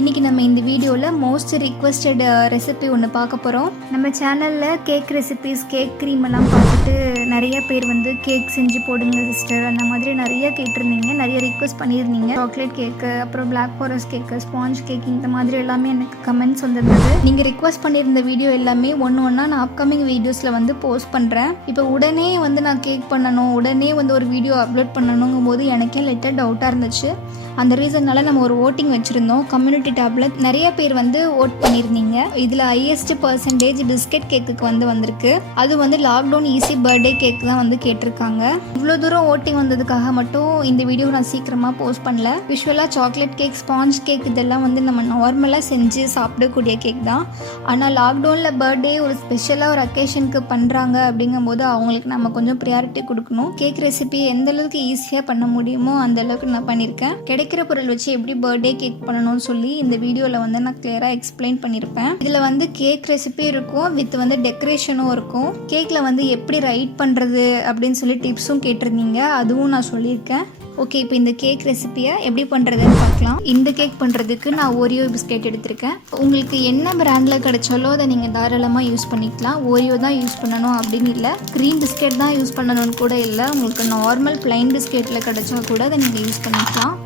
இன்றைக்கி நம்ம இந்த வீடியோவில் மோஸ்ட் ரிக்வெஸ்டட் ரெசிபி ஒன்று பார்க்க போகிறோம். நம்ம சேனலில் கேக் ரெசிபிஸ், கேக் க்ரீம் எல்லாம் பார்த்துட்டு நிறைய பேர் வந்து கேக் செஞ்சு போடுங்க சிஸ்டர் அந்த மாதிரி நிறைய கேட்டிருந்தீங்க, நிறைய ரிக்வெஸ்ட் பண்ணியிருந்தீங்க. சாக்லேட் கேக்கு, அப்புறம் black forest cake, sponge cake, இந்த மாதிரி எல்லாமே எனக்கு கமெண்ட்ஸ் வந்துருந்தது. நீங்கள் ரிக்வெஸ்ட் பண்ணியிருந்த வீடியோ எல்லாமே ஒன்று ஒன்றா நான் அப்கமிங் வீடியோஸில் வந்து போஸ்ட் பண்ணுறேன். இப்போ உடனே வந்து நான் கேக் பண்ணணும், உடனே வந்து ஒரு வீடியோ அப்லோட் பண்ணணுங்கும் போது எனக்கே லைட்டாக டவுட்டாக இருந்துச்சு. அந்த ரீசன்னால நம்ம ஒரு ஓட்டிங் வச்சுருந்தோம். கம்யூனிட்டி டேப்பில் நிறைய பேர் வந்து ஓட் பண்ணியிருந்தீங்க. இதில் ஹையஸ்ட் பர்சன்டேஜ் பிஸ்கெட் கேக்குக்கு வந்திருக்கு. அது வந்து லாக்டவுன் ஈஸி பர்த்டே கேக் தான் வந்து கேட்டிருக்காங்க. இவ்வளோ தூரம் ஓட்டிங் வந்ததுக்காக மட்டும் இந்த வீடியோ நான் சீக்கிரமாக போஸ்ட் பண்ணல. யூஸ்வலாக சாக்லேட் கேக், ஸ்பாஞ்ச் கேக் இதெல்லாம் வந்து நம்ம நார்மலாக செஞ்சு சாப்பிடக்கூடிய கேக் தான். ஆனால் லாக்டவுனில் பர்த்டே ஒரு ஸ்பெஷலாக ஒரு அக்கேஷனுக்கு பண்ணுறாங்க அப்படிங்கும்போது அவங்களுக்கு நம்ம கொஞ்சம் ப்ரியாரிட்டி கொடுக்கணும். கேக் ரெசிபி எந்த அளவுக்கு ஈஸியாக பண்ண முடியுமோ அந்த அளவுக்கு நான் பண்ணியிருக்கேன். கிடைக்கிற பொருள் வச்சு எப்படி பர்த்டே கேக் பண்ணணும்னு சொல்லி இந்த வீடியோவில் வந்து நான் கிளியராக எக்ஸ்பிளைன் பண்ணியிருப்பேன். இதில் வந்து கேக் ரெசிபி இருக்கும், வித் வந்து டெக்கரேஷனும் இருக்கும். கேக்கில் வந்து எப்படி ரைட் பண்ணுறது அப்படின்னு சொல்லி டிப்ஸும் கேட்டிருந்தீங்க, அதுவும் நான் சொல்லியிருக்கேன். ஓகே, இப்போ இந்த கேக் ரெசிப்பியை எப்படி பண்ணுறதுன்னு பார்க்கலாம். இந்த கேக் பண்ணுறதுக்கு நான் ஓரியோ பிஸ்கெட் எடுத்திருக்கேன். உங்களுக்கு என்ன பிராண்டில் கிடைச்சாலோ அதை நீங்கள் தாராளமாக யூஸ் பண்ணிக்கலாம். ஓரியோ தான் யூஸ் பண்ணணும் அப்படின்னு இல்லை, க்ரீம் பிஸ்கெட் தான் யூஸ் பண்ணணும்னு கூட இல்லை. உங்களுக்கு நார்மல் பிளைன் பிஸ்கெட்டில் கிடைச்சா கூட அதை நீங்கள் யூஸ் பண்ணிக்கலாம்.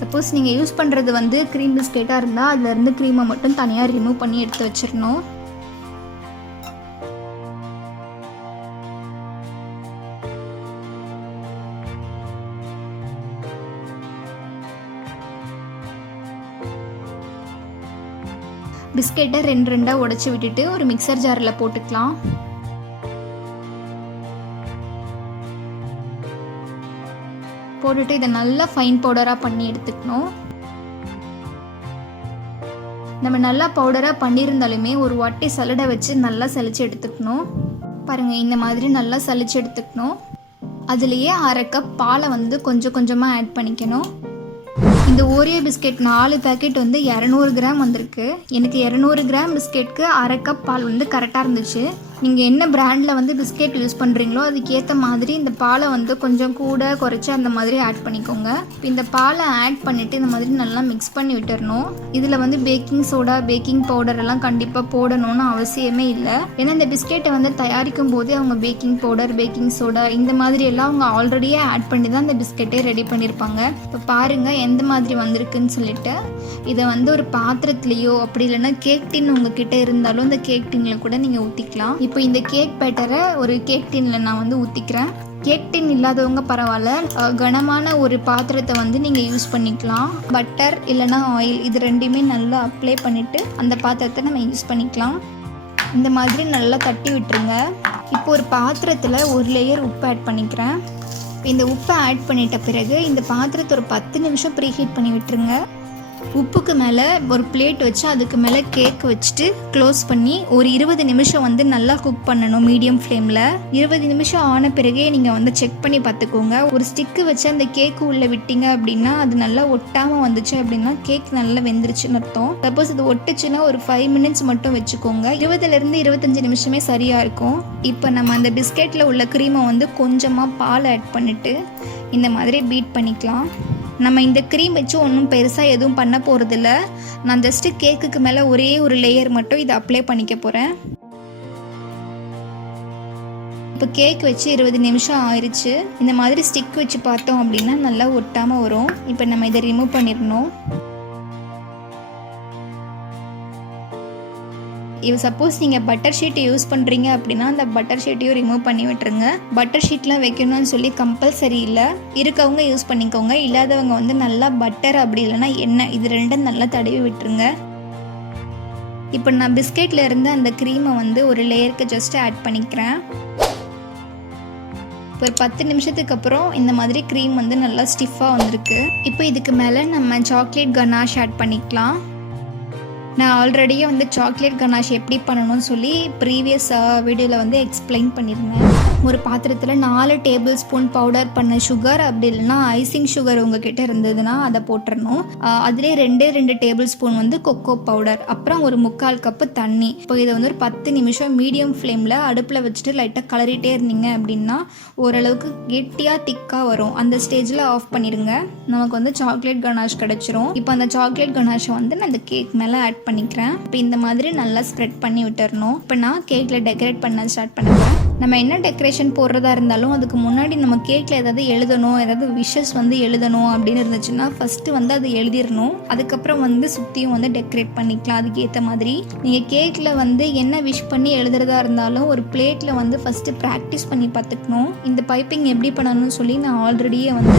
சப்போஸ் நீங்கள் யூஸ் பண்ணுறது வந்து க்ரீம் பிஸ்கெட்டாக இருந்தால் அதுலேருந்து க்ரீமை மட்டும் தனியாக ரிமூவ் பண்ணி எடுத்து வச்சிடணும். பிஸ்கெட்டை ரெண்டு ரெண்டாக உடைச்சி விட்டுட்டு ஒரு மிக்சர் ஜாரில் போட்டுக்கலாம். போட்டுட்டு இதை நல்லா ஃபைன் பவுடராக பண்ணி எடுத்துக்கணும். நம்ம நல்லா பவுடராக பண்ணியிருந்தாலுமே ஒரு வாட்டி சலடை வச்சு நல்லா சலிச்சு எடுத்துக்கணும். பாருங்கள், இந்த மாதிரி நல்லா சலிச்சு எடுத்துக்கணும். அதுலேயே 1/2 கப் பாலை வந்து கொஞ்சம் கொஞ்சமாக ஆட் பண்ணிக்கணும். இந்த ஓரியோ பிஸ்கெட் 4 பேக்கெட் வந்து 200 கிராம் வந்திருக்கு. எனக்கு 200 கிராம் பிஸ்கெட்க்கு 1/2 கப் பால் வந்து கரெக்டாக இருந்துச்சு. நீங்கள் என்ன பிராண்டில் வந்து பிஸ்கெட் யூஸ் பண்ணுறீங்களோ அதுக்கேற்ற மாதிரி இந்த பாலை வந்து கொஞ்சம் கூட குறைச்சி அந்த மாதிரி ஆட் பண்ணிக்கோங்க. இப்போ இந்த பாலை ஆட் பண்ணிவிட்டு இந்த மாதிரி நல்லா மிக்ஸ் பண்ணி விட்டுறணும். இதில் வந்து பேக்கிங் சோடா, பேக்கிங் பவுடர் எல்லாம் கண்டிப்பாக போடணும்னு அவசியமே இல்லை. ஏன்னா இந்த பிஸ்கெட்டை வந்து தயாரிக்கும் போதே அவங்க பேக்கிங் பவுடர், பேக்கிங் சோடா இந்த மாதிரி எல்லாம் அவங்க ஆல்ரெடியே ஆட் பண்ணி தான் இந்த பிஸ்கெட்டை ரெடி பண்ணியிருப்பாங்க. இப்போ பாருங்கள் எந்த மாதிரி வந்திருக்குன்னு சொல்லிட்டு இதை வந்து ஒரு பாத்திரத்துலேயோ அப்படி இல்லைன்னா கேக் டின் உங்ககிட்ட இருந்தாலும் இந்த கேக் டின்னில் கூட நீங்கள் ஊற்றிக்கலாம். இப்போ இந்த கேக் பேட்டரை ஒரு கேக் டின்னில் நான் வந்து ஊற்றிக்கிறேன். கேக் டின் இல்லாதவங்க பரவாயில்ல, கனமான ஒரு பாத்திரத்தை வந்து நீங்கள் யூஸ் பண்ணிக்கலாம். பட்டர் இல்லைனா ஆயில் இது ரெண்டுமே நல்லா அப்ளை பண்ணிவிட்டு அந்த பாத்திரத்தை நம்ம யூஸ் பண்ணிக்கலாம். இந்த மாதிரி நல்லா தட்டி விட்டுருங்க. இப்போ ஒரு பாத்திரத்தில் ஒரு லேயர் உப்பு ஆட் பண்ணிக்கிறேன். இந்த உப்பை ஆட் பண்ணிட்ட பிறகு இந்த பாத்திரத்தை ஒரு 10 நிமிஷம் ப்ரீஹீட் பண்ணி விட்டுருங்க. உப்புக்கு மேலே ஒரு பிளேட் வச்சு அதுக்கு மேலே கேக் வச்சுட்டு க்ளோஸ் பண்ணி ஒரு 20 நிமிஷம் வந்து நல்லா குக் பண்ணணும் மீடியம் ஃப்ளேமில். 20 நிமிஷம் ஆன பிறகே நீங்கள் வந்து செக் பண்ணி பார்த்துக்கோங்க. ஒரு ஸ்டிக்கு வச்சு அந்த கேக்கு உள்ளே விட்டீங்க அப்படின்னா அது நல்லா ஒட்டாமல் வந்துச்சு அப்படின்னா கேக் நல்லா வெந்துருச்சுன்னு அர்த்தம். சப்போஸ் இது ஒட்டுச்சுன்னா ஒரு 5 மினிட்ஸ் மட்டும் வச்சுக்கோங்க. 20லேருந்து 25 நிமிஷமே சரியாக இருக்கும். இப்போ நம்ம அந்த பிஸ்கெட்டில் உள்ள க்ரீமை வந்து கொஞ்சமாக பால் ஆட் பண்ணிவிட்டு இந்த மாதிரி பீட் பண்ணிக்கலாம். நம்ம இந்த க்ரீம் வச்சு ஒன்றும் பெருசாக எதுவும் பண்ண போகிறதில்ல. நான் ஜஸ்ட்டு கேக்குக்கு மேலே ஒரே ஒரு லேயர் மட்டும் இதை அப்ளை பண்ணிக்க போகிறேன். இப்போ கேக் வச்சு 20 நிமிஷம் ஆயிடுச்சு. இந்த மாதிரி ஸ்டிக் வச்சு பார்த்தோம் அப்படின்னா நல்லா ஒட்டாமல் வரும். இப்போ நம்ம இதை ரிமூவ் பண்ணிடணும். இப்போ சப்போஸ் நீங்கள் பட்டர் ஷீட் யூஸ் பண்ணுறீங்க அப்படின்னா அந்த பட்டர் ஷீட்டையும் ரிமூவ் பண்ணி விட்டுருங்க. பட்டர் ஷீட்லாம் வைக்கணும்னு சொல்லி கம்பல்சரி இல்லை, இருக்கவங்க யூஸ் பண்ணிக்கோங்க. இல்லாதவங்க வந்து நல்லா பட்டர் அப்படி இல்லைன்னா எண்ணெய் இது ரெண்டும் நல்லா தடவி விட்டுருங்க. இப்போ நான் பிஸ்கெட்டில் இருந்து அந்த க்ரீமை வந்து ஒரு லேயருக்கு ஜஸ்ட் ஆட் பண்ணிக்கிறேன். ஒரு 10 நிமிஷத்துக்கு அப்புறம் இந்த மாதிரி க்ரீம் வந்து நல்லா ஸ்டிஃபாக வந்திருக்கு. இப்போ இதுக்கு மேலே நம்ம சாக்லேட் கனாஷ் ஆட் பண்ணிக்கலாம். நான் ஆல்ரெடியே வந்து சாக்லேட் கனாஷ் எப்படி பண்ணணும்னு சொல்லி ப்ரீவியஸ் வீடியோவில் வந்து எக்ஸ்பிளைன் பண்ணியிருந்தேன். ஒரு பாத்திரத்தில் 4 டேபிள் ஸ்பூன் பவுடர் பண்ண சுகர், அப்படி இல்லைன்னா ஐசிங் சுகர் உங்ககிட்ட இருந்ததுன்னா அதை போட்டுடணும். அதிலே 2 டேபிள் ஸ்பூன் வந்து கொக்கோ பவுடர், அப்புறம் ஒரு 3/4 கப்பு தண்ணி. இப்போ இதை வந்து ஒரு 10 நிமிஷம் மீடியம் ஃப்ளேமில் அடுப்பில் வச்சுட்டு லைட்டாக கலரிட்டே இருந்தீங்க அப்படின்னா ஓரளவுக்கு கெட்டியாக திக்காக வரும். அந்த ஸ்டேஜில் ஆஃப் பண்ணிடுங்க. நமக்கு வந்து சாக்லேட் கனாஷ் கிடச்சிரும். இப்போ அந்த சாக்லேட் கனாஷை வந்து நான் இந்த கேக் மேலே ஆட் பண்ணிக்கிறேன். இப்போ இந்த மாதிரி நல்லா ஸ்ப்ரெட் பண்ணி விட்டுறணும். இப்போ நான் கேக்கில் டெக்கரேட் பண்ண ஸ்டார்ட் பண்ணுறேன். நம்ம என்ன டெக்கரேஷன் போடுறதா இருந்தாலும் அதுக்கு முன்னாடி நம்ம கேக்கில் ஏதாவது எழுதணும், ஏதாவது விஷஸ் வந்து எழுதணும் அப்படின்னு இருந்துச்சுன்னா ஃபஸ்ட்டு வந்து அதை எழுதிடணும். அதுக்கப்புறம் வந்து சுற்றியும் வந்து டெக்கரேட் பண்ணிக்கலாம். அதுக்கு ஏற்ற மாதிரி நீங்கள் கேக்கில் வந்து என்ன விஷ் பண்ணி எழுதுறதா இருந்தாலும் ஒரு பிளேட்டில் வந்து ஃபஸ்ட்டு ப்ராக்டிஸ் பண்ணி பார்த்துக்கணும். இந்த பைப்பிங் எப்படி பண்ணணும்னு சொல்லி நான் ஆல்ரெடியே வந்து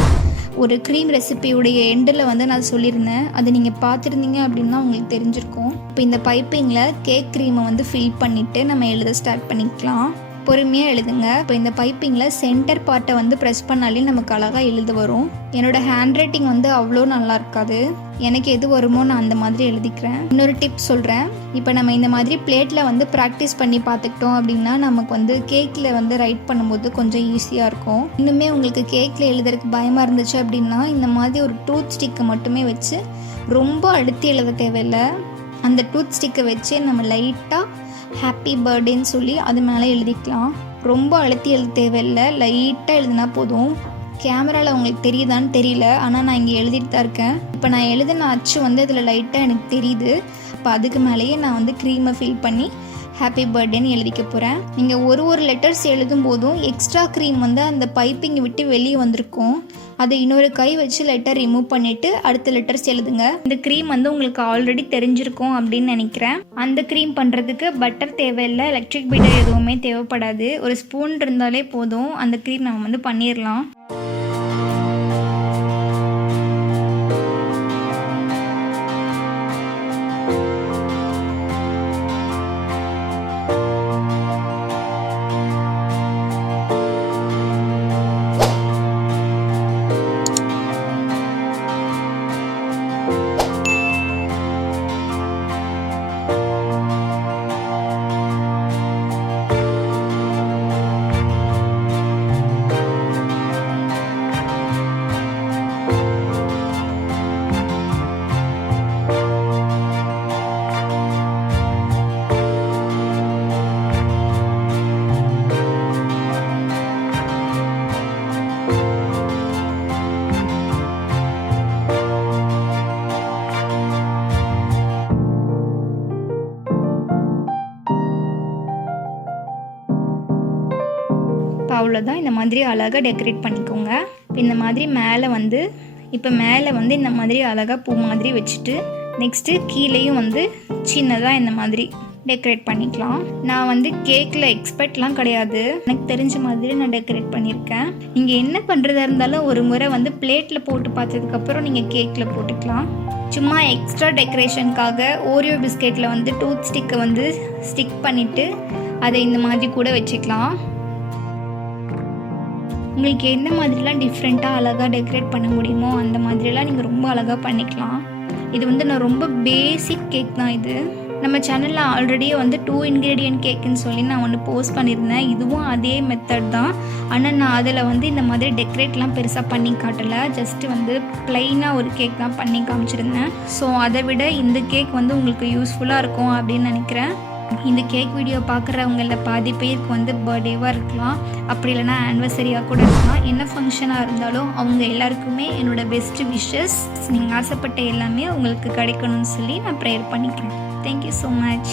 ஒரு க்ரீம் ரெசிபியுடைய எண்டில் வந்து நான் சொல்லியிருந்தேன். அது நீங்கள் பார்த்துருந்தீங்க அப்படின்னா உங்களுக்கு தெரிஞ்சிருக்கும். இப்போ இந்த பைப்பிங்கில் கேக் க்ரீமை வந்து ஃபில் பண்ணிவிட்டு நம்ம எழுத ஸ்டார்ட் பண்ணிக்கலாம். பொறுமையாக எழுதுங்க. இப்போ இந்த பைப்பிங்கில் சென்டர் பார்ட்டை வந்து ப்ரெஸ் பண்ணாலே நமக்கு அழகாக எழுத வரும். என்னோடய ஹேண்ட் ரைட்டிங் வந்து அவ்வளோ நல்லா இருக்காது. எனக்கு எது வருமோ நான் அந்த மாதிரி எழுதிக்கிறேன். இன்னொரு டிப் சொல்கிறேன். இப்போ நம்ம இந்த மாதிரி பிளேட்டில் வந்து ப்ராக்டிஸ் பண்ணி பார்த்துக்கிட்டோம் அப்படின்னா நமக்கு வந்து கேக்கில் வந்து ரைட் பண்ணும்போது கொஞ்சம் ஈஸியாக இருக்கும். இன்னுமே உங்களுக்கு கேக்கில் எழுதுறதுக்கு பயமாக இருந்துச்சு அப்படின்னா இந்த மாதிரி ஒரு டூத் ஸ்டிக்கை மட்டுமே வச்சு ரொம்ப அழுத்தி எழுத தேவையில்லை. அந்த டூத் ஸ்டிக்கை வச்சு நம்ம லைட்டாக ஹாப்பி பர்த்டேன்னு சொல்லி அது மேலே எழுதிக்கலாம். ரொம்ப அழுத்தி எழுத தேவையில்லை, லைட்டாக எழுதினா போதும். கேமராவில் உங்களுக்கு தெரியுதான்னு தெரியல, ஆனால் நான் இங்கே எழுதிட்டு தான் இருக்கேன். இப்போ நான் எழுதின அச்சு வந்து அதில் லைட்டாக எனக்கு தெரியுது. இப்போ அதுக்கு மேலேயே நான் வந்து க்ரீமை ஃபில் பண்ணி ஹாப்பி பர்த்டேன்னு எழுதிக்க போகிறேன். நீங்கள் ஒரு லெட்டர்ஸ் எழுதும் போதும் எக்ஸ்ட்ரா க்ரீம் வந்து அந்த பைப்பிங் விட்டு வெளியே வந்திருக்கும். அதை இன்னொரு கை வச்சு லெட்டர் ரிமூவ் பண்ணிவிட்டு அடுத்த லெட்டர்ஸ் எழுதுங்க. இந்த க்ரீம் வந்து உங்களுக்கு ஆல்ரெடி தெரிஞ்சிருக்கும் அப்படின்னு நினைக்கிறேன். அந்த க்ரீம் பண்ணுறதுக்கு பட்டர் தேவையில்லை, எலக்ட்ரிக் பீட்டர் எதுவுமே தேவைப்படாது. ஒரு ஸ்பூன் இருந்தாலே போதும், அந்த க்ரீம் நம்ம வந்து பண்ணிடலாம். அவ்வளோதான். இந்த மாதிரி அழகாக டெக்கரேட் பண்ணிக்கோங்க. இந்த மாதிரி மேலே வந்து இந்த மாதிரி அழகாக பூ மாதிரி வச்சுட்டு நெக்ஸ்ட்டு கீழேயும் வந்து சின்னதாக இந்த மாதிரி டெக்கரேட் பண்ணிக்கலாம். நான் வந்து கேக்கில் எக்ஸ்பர்ட்லாம் கிடையாது, எனக்கு தெரிஞ்ச மாதிரி நான் டெக்கரேட் பண்ணியிருக்கேன். நீங்கள் என்ன பண்ணுறதா இருந்தாலும் ஒரு முறை வந்து பிளேட்டில் போட்டு பார்த்ததுக்கப்புறம் நீங்கள் கேக்கில் போட்டுக்கலாம். சும்மா எக்ஸ்ட்ரா டெக்கரேஷனுக்காக ஓரியோ பிஸ்கெட்டில் வந்து டூத் ஸ்டிக்கை வந்து ஸ்டிக் பண்ணிவிட்டு அதை இந்த மாதிரி கூட வச்சுக்கலாம். உங்களுக்கு எந்த மாதிரிலாம் டிஃப்ரெண்ட்டாக அழகாக டெக்கரேட் பண்ண முடியுமோ அந்த மாதிரிலாம் நீங்கள் ரொம்ப அழகாக பண்ணிக்கலாம். இது வந்து நான் ரொம்ப பேசிக் கேக் தான். இது நம்ம சேனலில் ஆல்ரெடியே வந்து 2 இன்க்ரீடியன்ட் கேக்குன்னு சொல்லி நான் ஒன்று போஸ்ட் பண்ணியிருந்தேன். இதுவும் அதே மெத்தட் தான். ஆனால் நான் அதில் வந்து இந்த மாதிரி டெக்கரேட்லாம் பெருசாக பண்ணி காட்டலை, ஜஸ்ட்டு வந்து ப்ளைனாக ஒரு கேக் தான் பண்ணி காமிச்சிருந்தேன். ஸோ அதை விட இந்த கேக் வந்து உங்களுக்கு யூஸ்ஃபுல்லாக இருக்கும் அப்படின்னு நினைக்கிறேன். இந்த கேக் வீடியோ பார்க்குறவங்களில் பாதி பேருக்கு வந்து பர்த்டேவாக இருக்கலாம், அப்படி இல்லைனா ஆனிவர்சரியாக கூட இருக்கலாம். என்ன ஃபங்க்ஷனாக இருந்தாலும் அவங்க எல்லாருக்குமே என்னோடய பெஸ்ட்டு விஷஸ். நீங்கள் ஆசைப்பட்ட எல்லாமே உங்களுக்கு கிடைக்கணும்னு சொல்லி நான் ப்ரேயர் பண்ணிக்கிறேன். Thank you so much.